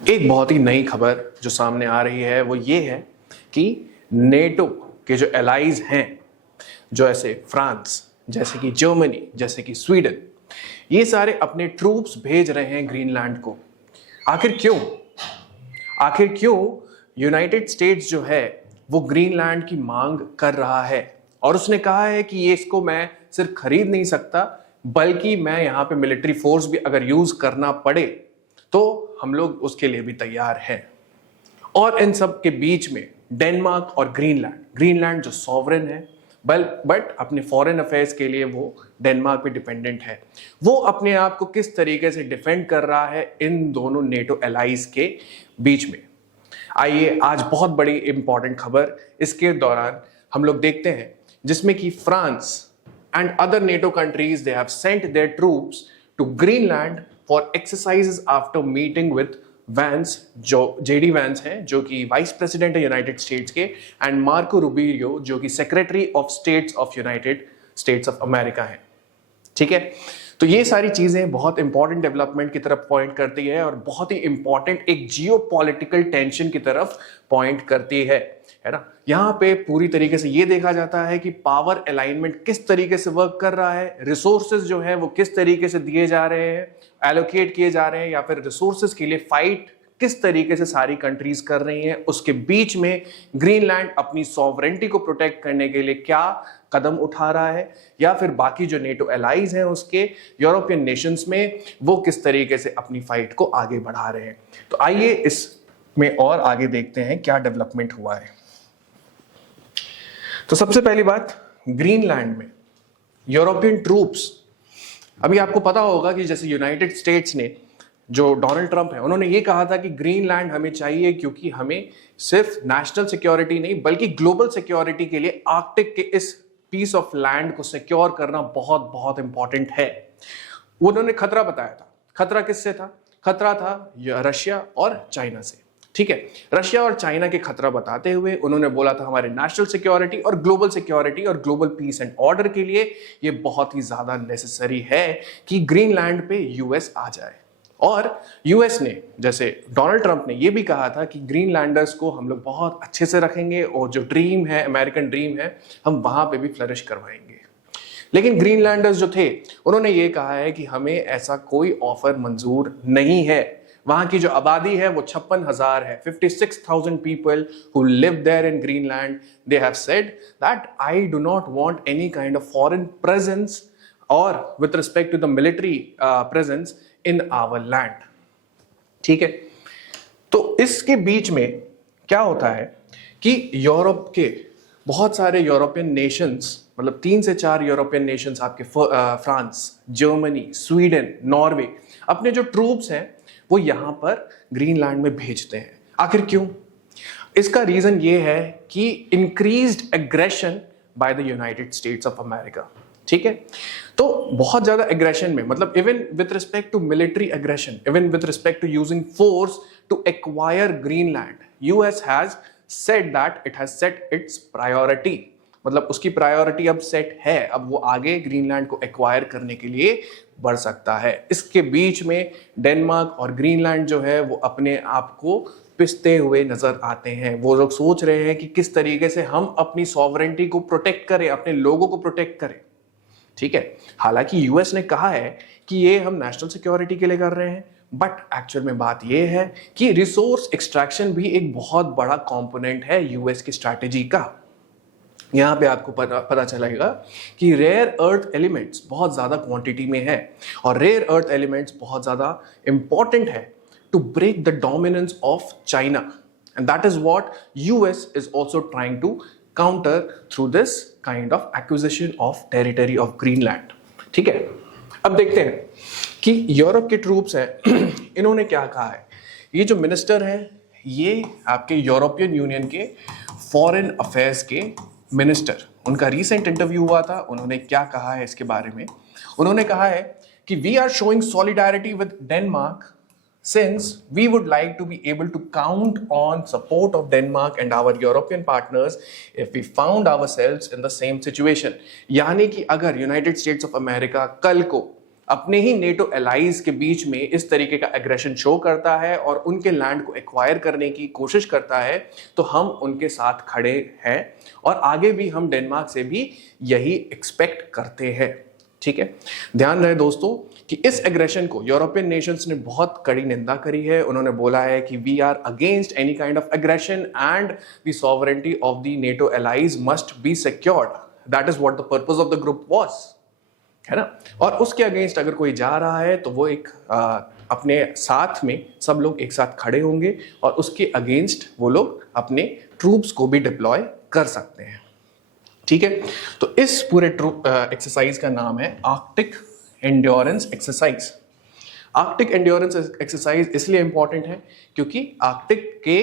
एक बहुत ही नई खबर जो सामने आ रही है वो ये है कि नेटो के जो एलाइज हैं, जो ऐसे फ्रांस, जैसे कि जर्मनी, जैसे कि स्वीडन, ये सारे अपने ट्रूप्स भेज रहे हैं ग्रीनलैंड को। आखिर क्यों? आखिर क्यों यूनाइटेड स्टेट्स जो है वो ग्रीनलैंड की मांग कर रहा है और उसने कहा है कि ये इसको मैं सिर्फ खरीद नहीं सकता बल्कि मैं यहाँ पे मिलिट्री फोर्स भी अगर यूज करना पड़े तो हम लोग उसके लिए भी तैयार हैं। और इन सब के बीच में डेनमार्क और ग्रीनलैंड जो सॉवरेन है बट अपने फॉरेन अफेयर्स के लिए वो डेनमार्क पे डिपेंडेंट है, वो अपने आप को किस तरीके से डिफेंड कर रहा है इन दोनों नेटो एलाइज के बीच में। आइए आज बहुत बड़ी इंपॉर्टेंट खबर इसके दौरान हम लोग देखते हैं, जिसमें कि France and other NATO countries they have sent their troops to Greenland for exercises after meeting with Vance, जो जेडी वैंस हैं जो कि वाइस प्रेसिडेंट है यूनाइटेड स्टेट्स के, एंड मार्को रूबियो जो कि secretary of states of United States of America हैं। ठीक है, तो ये सारी चीजें बहुत इंपॉर्टेंट डेवलपमेंट की तरफ पॉइंट करती है और बहुत ही इंपॉर्टेंट एक जियोपॉलिटिकल टेंशन की तरफ पॉइंट करती है ना। यहाँ पे पूरी तरीके से ये देखा जाता है कि पावर अलाइनमेंट किस तरीके से वर्क कर रहा है, रिसोर्सेज जो है वो किस तरीके से दिए जा रहे हैं, एलोकेट किए जा रहे हैं, या फिर रिसोर्सेज के लिए फाइट किस तरीके से सारी कंट्रीज कर रही हैं। उसके बीच में ग्रीनलैंड अपनी सॉवरेंटी को प्रोटेक्ट करने के लिए क्या कदम उठा रहा है, या फिर बाकी जो नेटो एलाइज हैं उसके यूरोपियन नेशंस में वो किस तरीके से अपनी फाइट को आगे बढ़ा रहे हैं। तो आइए इसमें और आगे देखते हैं क्या डेवलपमेंट हुआ है। तो सबसे पहली बात, ग्रीनलैंड में यूरोपियन ट्रूप्स, अभी आपको पता होगा कि जैसे यूनाइटेड स्टेट्स ने, जो डोनाल्ड ट्रंप है, उन्होंने ये कहा था कि ग्रीनलैंड हमें चाहिए क्योंकि हमें सिर्फ नेशनल सिक्योरिटी नहीं बल्कि ग्लोबल सिक्योरिटी के लिए आर्कटिक के इस पीस ऑफ लैंड को सिक्योर करना बहुत बहुत इंपॉर्टेंट है। उन्होंने खतरा बताया था। खतरा किससे था? खतरा था रशिया और चाइना से। ठीक है, रशिया और चाइना के खतरा बताते हुए उन्होंने बोला था हमारे नेशनल सिक्योरिटी और ग्लोबल पीस एंड ऑर्डर के लिए ये बहुत ही ज्यादा नेसेसरी है कि ग्रीनलैंड पे यूएस आ जाए। और यूएस ने, जैसे डोनाल्ड ट्रंप ने ये भी कहा था कि ग्रीनलैंडर्स को हम लोग बहुत अच्छे से रखेंगे और जो ड्रीम है, अमेरिकन ड्रीम है, हम वहां पे भी फ्लरिश करवाएंगे। लेकिन ग्रीनलैंडर्स जो थे उन्होंने ये कहा है कि हमें ऐसा कोई ऑफर मंजूर नहीं है। वहां की जो आबादी है वो 56,000 है, 56,000 people who live there in Greenland. They have said that I do not want any kind of foreign presence और with respect to the military presence in our land. ठीक है, तो इसके बीच में क्या होता है कि यूरोप के बहुत सारे यूरोपियन नेशंस, मतलब 3 से 4 यूरोपियन नेशंस आपके फ्रांस, जर्मनी, स्वीडन, नॉर्वे, अपने जो ट्रूप्स हैं वो यहां पर ग्रीनलैंड में भेजते हैं। आखिर क्यों? इसका रीजन ये है कि increased aggression by the United States of America. ठीक है, तो बहुत ज्यादा एग्रेशन में, मतलब even with respect to military aggression, even with respect to using force to acquire Greenland, US has said that it has set its priority. मतलब उसकी priority अब सेट है, अब वो आगे ग्रीनलैंड को एक्वायर करने के लिए बढ़ सकता है। इसके बीच में डेनमार्क और ग्रीनलैंड जो है वो अपने आप को पिसते हुए नजर आते हैं। वो लोग सोच रहे हैं कि किस तरीके से हम अपनी सॉवरेंटी को प्रोटेक्ट करें, अपने लोगों को प्रोटेक्ट करें। ठीक है, हालांकि यूएस ने कहा है कि ये हम नेशनल सिक्योरिटी के लिए कर रहे हैं, बट एक्चुअल में बात ये है कि रिसोर्स एक्सट्रैक्शन भी एक बहुत बड़ा कंपोनेंट है यूएस की स्ट्रैटेजी का। यहां पे आपको पता चलेगा कि रेयर अर्थ एलिमेंट्स बहुत ज्यादा क्वांटिटी में है और रेयर अर्थ एलिमेंट्स बहुत ज्यादा इंपॉर्टेंट है to break the dominance of China, and that is what US is also trying to counter through this kind of acquisition of territory of Greenland. ठीक है, अब देखते हैं कि यूरोप के ट्रूप्स हैं इन्होंने क्या कहा है। ये जो मिनिस्टर हैं ये आपके यूरोपियन यूनियन के फॉरेन अफेयर्स के मिनिस्टर, उनका रीसेंट इंटरव्यू हुआ था। उन्होंने क्या कहा है इसके बारे में? उन्होंने कहा है कि we are showing solidarity with Denmark since we would like to be able to count on support of Denmark and our European partners if we found ourselves in the same situation। यानी कि अगर United States of America कल को अपने ही NATO allies के बीच में इस तरीके का एग्रेशन शो करता है और उनके लैंड को एक्वायर करने की कोशिश करता है, तो हम उनके साथ खड़े हैं और आगे भी हम डेनमार्क से भी यही एक्सपेक्ट करते हैं। ठीक है, ध्यान रहे दोस्तों कि इस एग्रेशन को यूरोपियन नेशंस ने बहुत कड़ी निंदा करी है। उन्होंने बोला है कि we are against any kind of aggression and the sovereignty of the NATO allies must be secured. That is what the purpose of the group was, है ना। और उसके अगेंस्ट अगर कोई जा रहा है तो वो एक अपने साथ में सब लोग एक साथ खड़े होंगे और उसके अगेंस्ट वो लोग अपने ट्रूप्स को भी डिप्लॉय कर सकते हैं। ठीक है, तो इस पूरे एक्सरसाइज का नाम है Arctic endurance exercise. Arctic endurance exercise इसलिए इंपॉर्टेंट है क्योंकि आर्कटिक के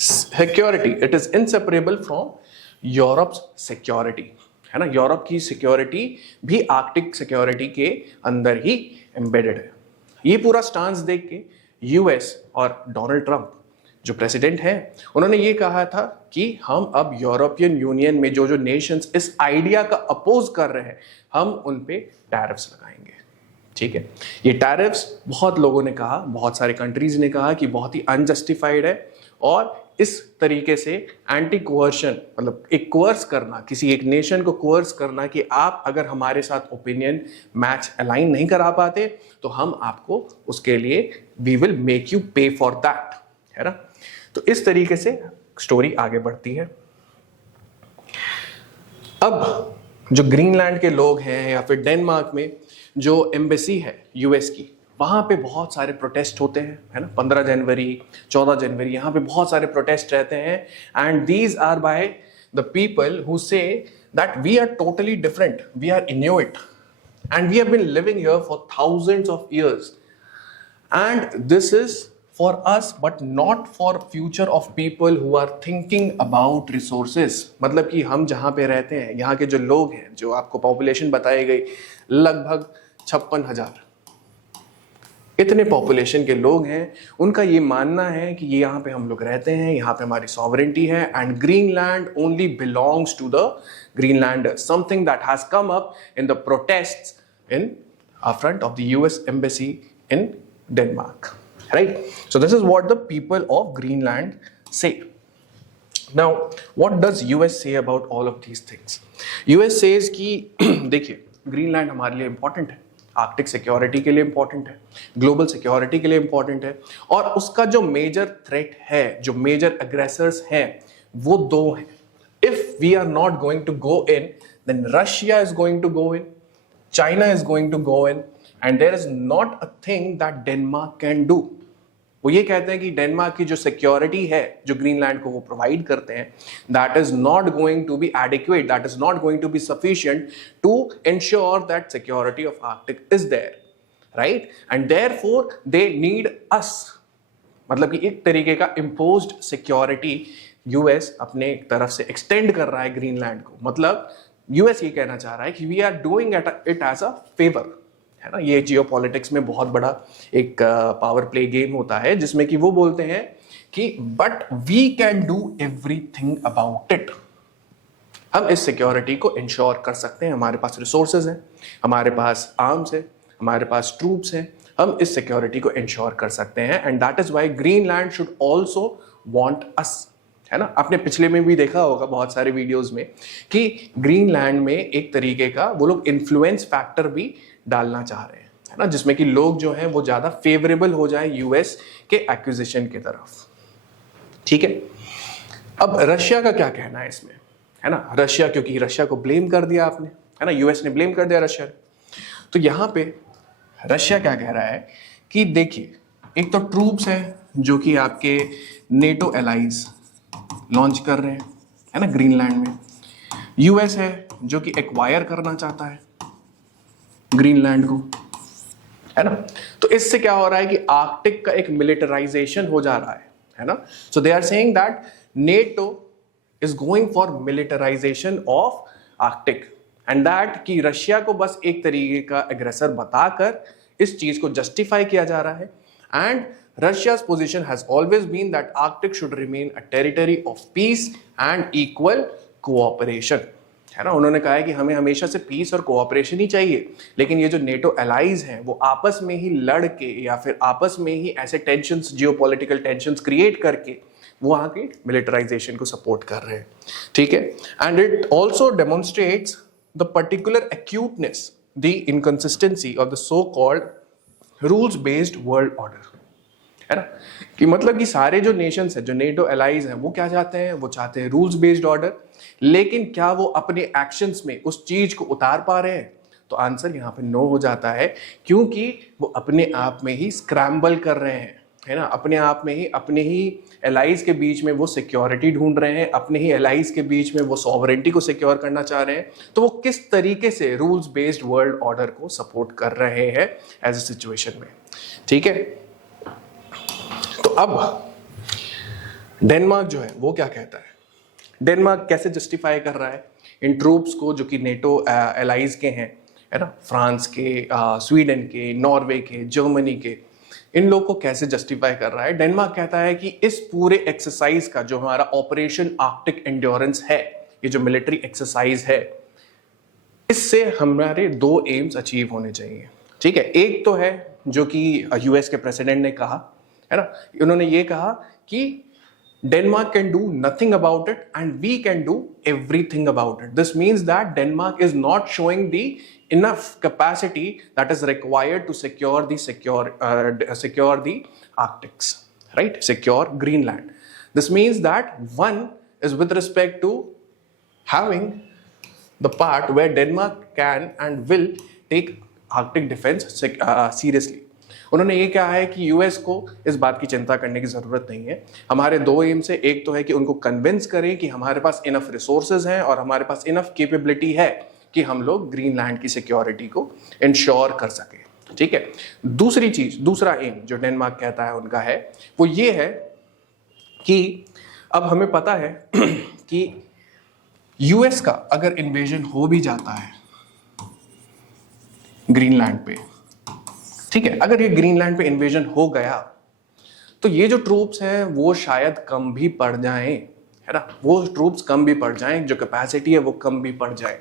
security it is inseparable from Europe's security, है ना। यूरोप की सिक्योरिटी भी आर्कटिक सिक्योरिटी के अंदर ही एम्बेडेड है। ये पूरा स्टांस देख के यूएस और डोनाल्ड ट्रंप जो प्रेसिडेंट हैं उन्होंने ये कहा था कि हम अब यूरोपियन यूनियन में जो जो नेशंस इस आइडिया का अपोज कर रहे हैं हम उन पे टैरिफ्स लगाएंगे। ठीक है, ये टैरिफ्स बहुत लोगों ने कहा, बहुत सारे कंट्रीज ने कहा कि बहुत ही अनजस्टिफाइड है और इस तरीके से एंटी कोअर्शन, मतलब एक कोअर्स करना, किसी एक नेशन को कोअर्स करना कि आप अगर हमारे साथ ओपिनियन मैच अलाइन नहीं करा पाते तो हम आपको उसके लिए वी विल मेक यू पे फॉर दैट, है ना। तो इस तरीके से स्टोरी आगे बढ़ती है। अब जो ग्रीनलैंड के लोग हैं या फिर डेनमार्क में जो एम्बेसी है यूएस की, वहां पे बहुत सारे प्रोटेस्ट होते हैं, है ना। 15 जनवरी 14 जनवरी यहाँ पे बहुत सारे प्रोटेस्ट रहते हैं and these are by the people who say that we are totally different, we are Inuit and we have been living here for thousands of years and this is for us but not for future of people who are thinking about resources। मतलब कि हम जहाँ पे रहते हैं, यहाँ के जो लोग हैं, जो आपको पॉपुलेशन बताई गई लगभग 56,000 इतने पॉपुलेशन के लोग हैं, उनका ये मानना है कि ये यहाँ पे हम लोग रहते हैं, यहाँ पे हमारी सॉवरेंटी है and Greenland only belongs to the Greenlanders, something that has come up in the protests in front of the US embassy in Denmark. Right? So this is what the people of Greenland say. Now, what does US say about all of these things? US says कि देखिए Greenland हमारे लिए important है, Arctic security के लिए important है, global security के लिए इंपॉर्टेंट है और उसका जो मेजर थ्रेट है, जो मेजर अग्रेसर्स हैं वो दो हैं। If we are not going to go in, then Russia is going to go in, China is going to go in, and there is not a thing that Denmark can do। वो ये कहते हैं कि Denmark की जो security है जो Greenland को वो प्रोवाइड करते हैं that is not going to be adequate, that is not going to be sufficient to ensure that security of Arctic is there, right. And therefore they need us, मतलब कि एक तरीके का इम्पोज्ड सिक्योरिटी यूएस अपने तरफ से extend कर रहा है ग्रीनलैंड को। मतलब यूएस ये कहना चाह रहा है कि we are doing it as a favour, है ना। ये जियोपॉलिटिक्स में बहुत बड़ा एक पावर प्ले गेम होता है जिसमें कि वो बोलते हैं कि but we can do everything about it. हम इस सिक्योरिटी को इंश्योर कर सकते हैं, हमारे पास रिसोर्सेज हैं, हमारे पास आर्म्स है, हमारे पास ट्रूप्स हैं, हम इस सिक्योरिटी को इंश्योर कर सकते हैं and that is why Greenland should also want us, है ना। आपने पिछले में भी देखा होगा बहुत सारे वीडियोस में कि ग्रीनलैंड में एक तरीके का वो लोग इन्फ्लुएंस फैक्टर भी डालना चाह रहे हैं, है ना, जिसमें कि लोग जो हैं वो ज्यादा फेवरेबल हो जाए यूएस के एक्विजिशन की तरफ। ठीक है, अब रशिया का क्या कहना है इसमें, है ना। रशिया, क्योंकि रशिया को ब्लेम कर दिया आपने, है ना, यूएस ने ब्लेम कर दिया रशिया, तो यहां पे रशिया क्या कह रहा है कि देखिए एक तो ट्रूप्स है जो कि आपके नेटो एलाइज लॉन्च कर रहे हैं, है ना, ग्रीनलैंड में। यूएस है जो कि एक्वायर करना चाहता है ग्रीनलैंड को, है ना। तो इससे क्या हो रहा है कि आर्कटिक का एक मिलिटराइजेशन हो जा रहा है ना। So they are saying that NATO is going for militarization of Arctic and that कि रशिया को बस एक तरीके का एग्रेसर बताकर इस चीज को जस्टिफाई किया जा रहा है and Russia's position has always been that Arctic should remain a territory of peace and equal cooperation, है ना। उन्होंने कहा है कि हमें हमेशा से पीस और कोऑपरेशन ही चाहिए, लेकिन ये जो नेटो एलाइज हैं वो आपस में ही लड़ के या फिर आपस में ही ऐसे टेंशंस, जियोपॉलिटिकल टेंशंस क्रिएट करके वो वहां के मिलिटराइजेशन को सपोर्ट कर रहे हैं, ठीक है। And it also demonstrates the particular acuteness, the inconsistency of the so called rules based world order, है ना। कि मतलब कि सारे जो नेशंस हैं, जो नेटो एलाइज हैं, वो क्या चाहते हैं, वो चाहते हैं रूल्स बेस्ड ऑर्डर, लेकिन क्या वो अपने एक्शंस में उस चीज को उतार पा रहे हैं? तो आंसर यहाँ पे नो हो जाता है, क्योंकि वो अपने आप में ही स्क्रैम्बल कर रहे हैं, है ना। अपने आप में ही, अपने ही एलाइज के बीच में वो सिक्योरिटी ढूंढ रहे हैं, अपने ही एलाइज के बीच में वो सॉवरेंटी को सिक्योर करना चाह रहे हैं। तो वो किस तरीके से रूल्स बेस्ड वर्ल्ड ऑर्डर को सपोर्ट कर रहे हैं एज ए सिचुएशन में, ठीक है। तो अब डेनमार्क जो है वो क्या कहता है? डेनमार्क कैसे जस्टिफाई कर रहा है इन ट्रूप्स को जो कि नेटो एलाइज के हैं, है ना, फ्रांस के, स्वीडन के, नॉर्वे के, जर्मनी के, इन लोग को कैसे जस्टिफाई कर रहा है? डेनमार्क कहता है कि इस पूरे एक्सरसाइज का जो हमारा ऑपरेशन आर्कटिक एंड्योरेंस है, ये जो मिलिट्री एक्सरसाइज है, इससे हमारे दो एम्स अचीव होने चाहिए, ठीक है। एक तो है जो कि यूएस के प्रेसिडेंट ने कहा, है ना, उन्होंने ये कहा कि Denmark can do nothing about it and we can do everything about it. This means that Denmark is not showing the enough capacity that is required to secure the Arctics, right? Secure Greenland. This means that one is with respect to having the part where Denmark can and will take Arctic defense seriously. उन्होंने ये कहा है कि US को इस बात की चिंता करने की जरूरत नहीं है। हमारे दो एम से, एक तो है कि उनको कन्विंस करें कि हमारे पास इनफ रिसोर्सेज हैं और हमारे पास इनफ कैपेबिलिटी है कि हम लोग ग्रीनलैंड की सिक्योरिटी को इंश्योर कर सके, ठीक है। दूसरी चीज, दूसरा एम जो डेनमार्क कहता है उनका है, वो ये है कि अब हमें पता है कि यूएस का अगर इन्वेजन हो भी जाता है ग्रीनलैंड पे, ठीक है, अगर ये ग्रीनलैंड पे इन्वेजन हो गया तो ये जो ट्रूप्स हैं वो शायद कम भी पड़ जाएं, है ना, वो ट्रूप्स कम भी पड़ जाएं, जो कैपेसिटी है वो कम भी पड़ जाए,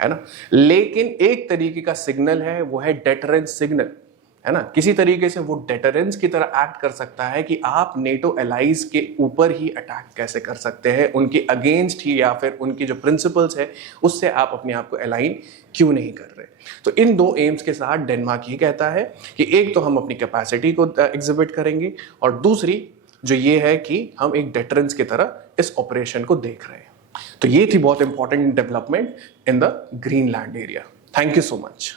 है ना। लेकिन एक तरीके का सिग्नल है, वो है डेटरेंस सिग्नल, है ना। किसी तरीके से वो डेटरेंस की तरह एक्ट कर सकता है कि आप नेटो एलाइज के ऊपर ही अटैक कैसे कर सकते हैं, उनके अगेंस्ट ही, या फिर उनकी जो प्रिंसिपल्स है उससे आप अपने आप को अलाइन क्यों नहीं कर रहे। तो इन दो एम्स के साथ डेनमार्क ये कहता है कि एक तो हम अपनी कैपेसिटी को एग्जिबिट करेंगे, और दूसरी जो ये है कि हम एक डेटरेंस की तरह इस ऑपरेशन को देख रहे हैं। तो ये थी बहुत important development in the Greenland area. Thank you so much.